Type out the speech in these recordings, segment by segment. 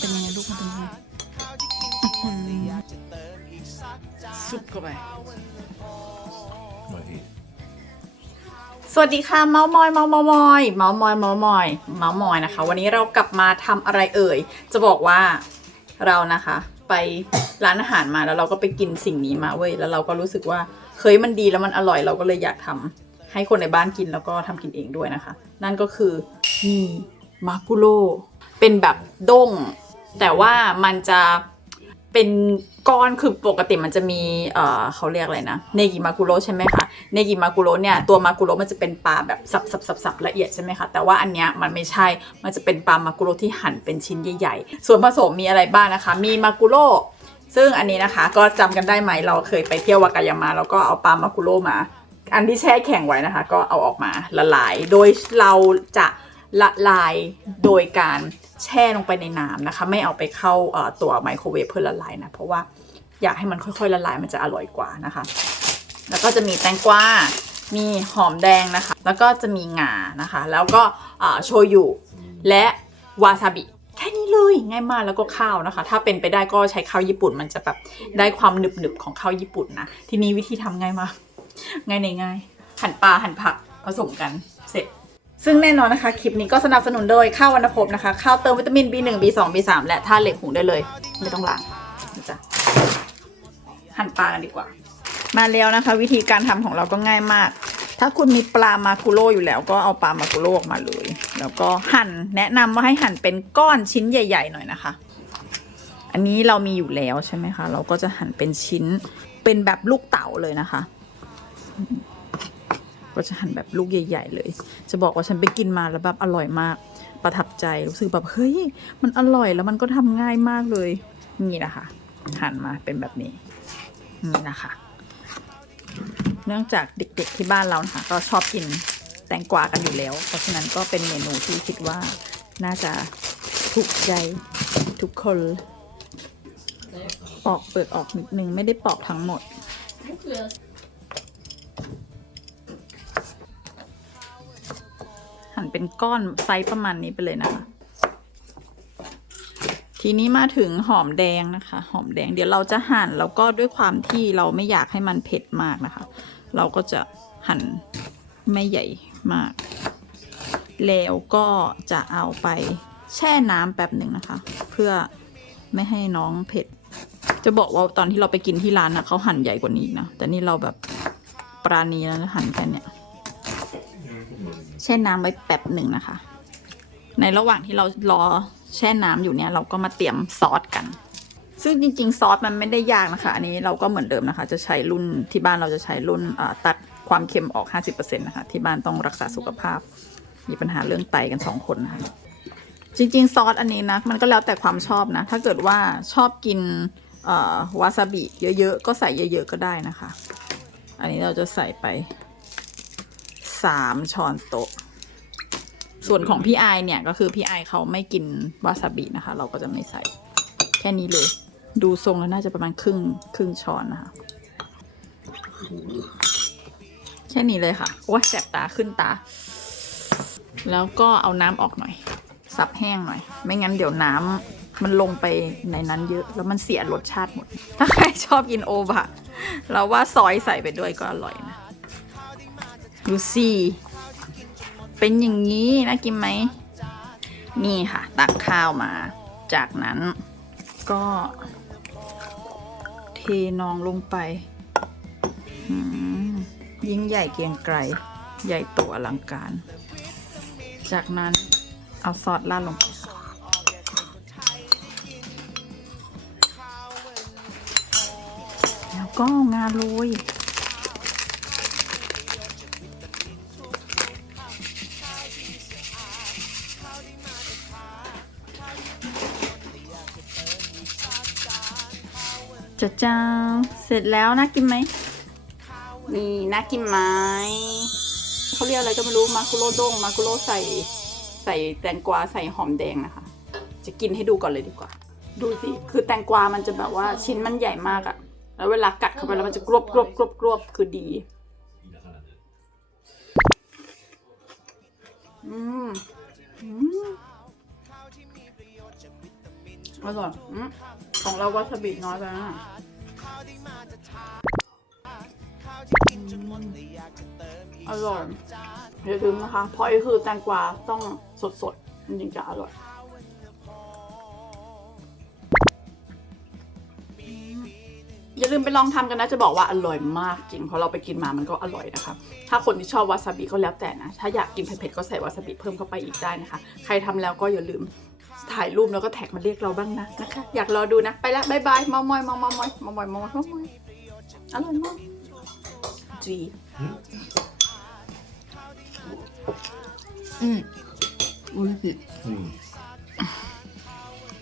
เป็นยังไงลูกมันเป็นยังไงอื้อหือซุปเข้าไปมาอีกสวัสดีค่ะเมาส์มอยเมาส์มอยเมาส์มอยเมาส์มอยเมาส์มอยนะคะ วันนี้เรากลับมาทำอะไรเอ่ย จะบอกว่าเรานะคะ ไปร้านอาหารมาแล้วเราก็ไปกินสิ่งนี้มาเว้ยแล้วเราก็รู้สึกว่า เฮ้ยมันดีแล้วมันอร่อยเราก็เลยอยากทำให้คนในบ้านกินแล้วก็ทำกินเองด้วยนะคะ นั่นก็คือนี่มากุโรเป็นแบบด้ง แต่ว่ามันจะเป็นก้อนคือปกติมันจะมีเอ่อเขาเรียกอะไรนะเนกิมากุโรใช่ไหมคะเนกิมากุโรเนี่ยตัวมากุโรมันจะเป็นปลาแบบสับสับสับสับละเอียดใช่ไหมคะแต่ว่าอันเนี้ยมันไม่ใช่มันจะเป็นปลามากุโรที่หั่นเป็นชิ้นใหญ่ๆส่วนผสมมีอะไรบ้างนะคะ มีมากุโร ซึ่งอันนี้นะคะก็จำกันได้ไหมเราเคยไปเที่ยววากายามาแล้วก็เอาปลามากุโรมา อันที่แช่แข็งไว้นะคะ ก็เอาออกมาละลาย โดยเราจะละลายโดยการแช่ลงไปในน้ำนะคะ ไม่เอาไปเข้าตัวไมโครเวฟเพื่อละลายนะ เพราะว่าอยากให้มันค่อยๆละลายมันจะอร่อยกว่านะคะ แล้วก็จะมีแตงกวา มีหอมแดงนะคะ แล้วก็จะมีงานะคะ แล้วก็โชยุและวาซาบิ เลยง่ายมากแล้วก็ข้าวนะคะ ถ้าเป็นไปได้ก็ใช้ข้าวญี่ปุ่น มันจะแบบได้ความหนึบๆของข้าวญี่ปุ่นนะทีนี้วิธีทำง่ายมาก ง่ายในง่ายหั่นปลาหั่นผักผสมกันเสร็จ ซึ่งแน่นอนนะคะ คลิปนี้ก็สนับสนุนโดยข้าววรรณภพนะคะ ข้าวเติมวิตามิน B1 B2 B3 และธาตุเหล็กหุงได้เลย ไม่ต้องล้างจ๊ะหั่นปลากันดีกว่า มาแล้วนะคะ วิธีการทำของเราก็ง่ายมาก ถ้าคุณมีปลามากุโรอยู่แล้วก็เอาปลามากุโรออกมาเลย แล้วก็หั่นแนะนำว่าให้หั่นเป็นก้อนชิ้นใหญ่ ๆ หน่อยนะคะ อันนี้เรามีอยู่แล้วใช่ไหมคะ เราก็จะหั่นเป็นชิ้นเป็นแบบลูกเต๋าเลยนะคะ ก็จะหั่นแบบลูกใหญ่ ๆ เลย จะบอกว่าฉันไปกินมาแล้วแบบอร่อยมาก ประทับใจรู้สึกแบบเฮ้ยมันอร่อยแล้วมันก็ทำง่ายมากเลยนี่นะคะ หั่นมาเป็นแบบนี้นี่นะคะ เนื่องจากเด็กๆที่บ้านเรานะคะก็ชอบกิน แตงกวากันอยู่แล้ว เพราะฉะนั้นก็เป็นเมนูที่คิดว่าน่าจะถูกใจทุกคนปอกเปลือออกนิดนึงไม่ได้ปอกทั้งหมด หั่นเป็นก้อนไซส์ประมาณนี้ไปเลยนะคะทีนี้มาถึงหอมแดงนะคะ หอมแดงเดี๋ยวเราจะหั่นแล้วก็ด้วยความที่เราไม่อยากให้มันเผ็ดมากนะคะ เราก็จะหั่นไม่ใหญ่ มาก แล้วก็จะเอาไปแช่น้ำแป๊บหนึ่งนะคะ เพื่อไม่ให้น้องเผ็ด จะบอกว่าตอนที่เราไปกินที่ร้านนะเขาหั่นใหญ่กว่านี้นะ แต่นี่เราแบบปราณีแล้วนะหั่นแค่เนี้ยแช่น้ำไว้แป๊บหนึ่งนะคะ ในระหว่างที่เรารอแช่น้ำอยู่เนี่ยเราก็มาเตรียมซอสกัน ซึ่งจริง ๆ ซอสมันไม่ได้ยากนะคะ อันนี้เราก็เหมือนเดิมนะคะ จะใช้รุ่นที่บ้านเราจะใช้รุ่นตัด ความเค็มออก 50%นะคะ ที่บ้านต้องรักษาสุขภาพ มีปัญหาเรื่องไตกันสองคนนะคะจริง ๆ ซอสอันนี้นะ มันก็แล้วแต่ความชอบนะ ถ้าเกิดว่าชอบกินวาซาบิเยอะ ๆ ก็ใส่เยอะ ๆ ก็ได้นะคะ อันนี้เราจะใส่ไปสามช้อนโต๊ะ ส่วนของพี่ไอเนี่ยก็คือพี่ไอเขาไม่กินวาซาบินะคะ เราก็จะไม่ใส่แค่นี้เลย ดูทรงแล้วน่าจะประมาณครึ่งครึ่งช้อนนะคะ แค่นี้เลยค่ะโอ้ยแสบตาขึ้นตา แล้วก็เอาน้ำออกหน่อยสับแห้งหน่อย ไม่งั้นเดี๋ยวน้ำมันลงไปในนั้นเยอะ แล้วมันเสียรสชาติหมด ถ้าใครชอบกินโอบะเราว่าซอยใส่ไปด้วยก็อร่อยนะดูสิเป็นอย่างนี้นะกินไหม นี่ค่ะ ตักข้าวมา จากนั้นก็ เทนองลงไป อืม ยิ่งใหญ่เกียงไกรใหญ่โตอลังการ จากนั้นเอาซอสราดลงไปแล้วก็งาโรยจะจ้าเสร็จแล้วน่ากินไหม นี่น่ากินไหมเขาเรียกอะไรก็ไม่รู้มาคุโรโดงมาคุโรใส่ใส่แตงกวาใส่หอมแดงนะคะ จะกินให้ดูก่อนเลยดีกว่า ดูสิคือแตงกวามันจะแบบว่าชิ้นมันใหญ่มากอะแล้วเวลากัดเข้าไปแล้วมันจะกรวบกรวบกรวบกรวบคือดี อืมอืมอร่อยของเราวัซาบิน้อยไปนะ อร่อยอย่าลืมนะคะ เพราะไอคือแตงกวาต้องสดๆมันจึงจะอร่อยอย่าลืมไปลองทำกันนะจะบอกว่าอร่อยมากจริงเพราะเราไปกินมามันก็อร่อยนะคะถ้าคนที่ชอบวาซาบิก็แล้วแต่นะ ถ้าอยากกินเผ็ดๆก็ใส่วาซาบิเพิ่มเข้าไปอีกได้นะคะ ใครทำแล้วก็อย่าลืมถ่ายรูปแล้วก็แท็กมาเรียกเราบ้างนะนะคะ อยากรอดูนะ ไปละบายบายมอมอยมอมอยมอมอยมอมอยมอมอยมอมอยอร่อยมาก จีอืมอุ้ย Mm.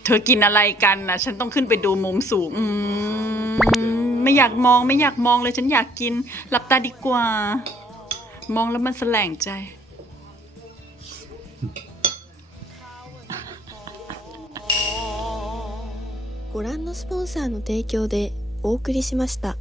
เธอกินอะไรกันนะฉันต้องขึ้นไปดูมุมสูง อืม ไม่อยากมองไม่อยากมองเลย ฉันอยากกิน หลับตาดีกว่า มองแล้วมันแสลงใจ ご覧のスポンサーの提供でお送りしました。